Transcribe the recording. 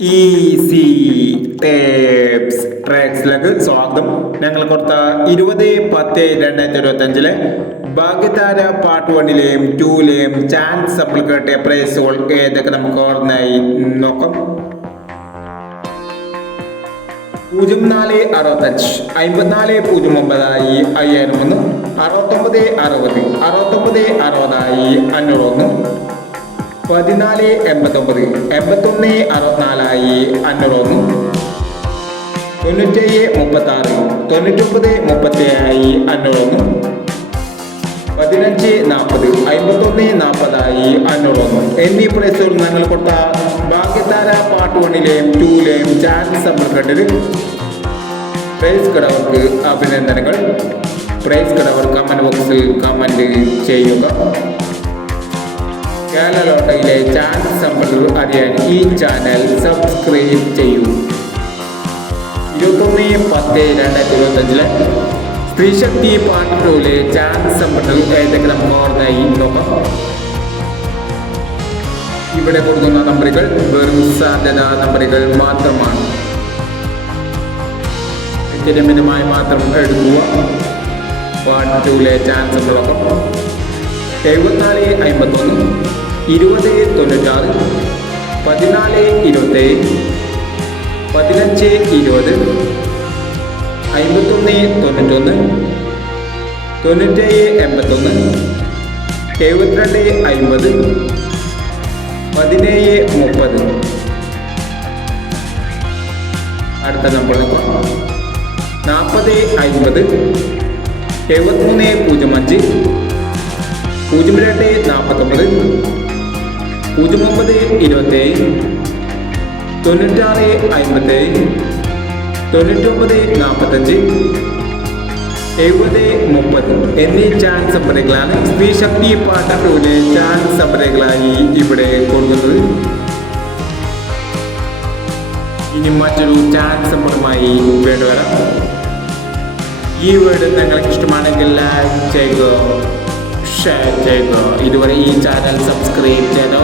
Easy tapes ട്രാക്സിലേക്ക് സ്വാഗതം. ഞങ്ങൾ കൊടുത്ത 20/10/2025 ഭാഗ്യതാര പാർട്ട് 1-ലെയും 2-ലെയും ചാൻസ് സപ്ലിക്കേറ്റ് പ്രൈസുകൾ ഏതൊക്കെ നമുക്ക് ഓർമ്മയായി നോക്കാം. 0465 5409 5001 6960 6960 501 1489 8164 501 9736 9937 501 1540 5140 501 എന്നീ പ്രൈസുകൾ ഞങ്ങൾ കൊടുത്ത ഭാഗ്യതാര പാർട്ട് 1-ലെയും 2-ലെയും ചാൻസ് സപ്ലിക്കേറ്റിൽ പ്രൈസ് കടവർക്ക് അഭിനന്ദനങ്ങൾ. പ്രൈസ് കടവർ കമന്റ് ബോക്സിൽ കമന്റ് ചെയ്യുക. കേരള ലോട്ടറിയിലെ ചാൻസ് സമ്പ്രദായം അറിയാൻ ഈ ചാനൽ സബ്സ്ക്രൈബ് ചെയ്യൂ. 21/10/2025 സ്ത്രീശക്തി പാർട്ട് 2-ലെ ചാൻസ് സമ്പ്രദായം ഏതൊക്കെ നമുക്ക് ഓർമ്മയായി നോക്കാം. ഇവിടെ കൊടുക്കുന്ന നമ്പറുകൾ വെറും സാധ്യതാ നമ്പറുകൾ മാത്രമാണ്. മിതമായി മാത്രം എടുക്കുക. പാർട്ട് 2-ലെ ചാൻസ് സമ്പ്രദായം 7451 2096 1427 1520 5191 9781 7250 1730. അടുത്ത നമ്പർ നോക്കാം. 4050 7305 0249 0927 9657 9945 7030 എന്നീ ചാൻസ് നമ്പറുകളാണ് സ്ത്രീശക്തി പാർട്ട് 2-ലെ ചാൻസ് നമ്പറുകളായി ഇവിടെ കൊടുക്കുന്നത്. ഇനി മറ്റൊരു ചാൻസ് നമ്പറുമായി വീണ്ടും വരാം. ഈ വീഡിയോ നിങ്ങൾക്ക് ഇഷ്ടമാണെങ്കിൽ ലൈക്ക് ചെയ്യുക, ഷെയർ ചെയ്യുക. ഇതുവരെ ഈ ചാനൽ സബ്സ്ക്രൈബ് ചെയ്യുക.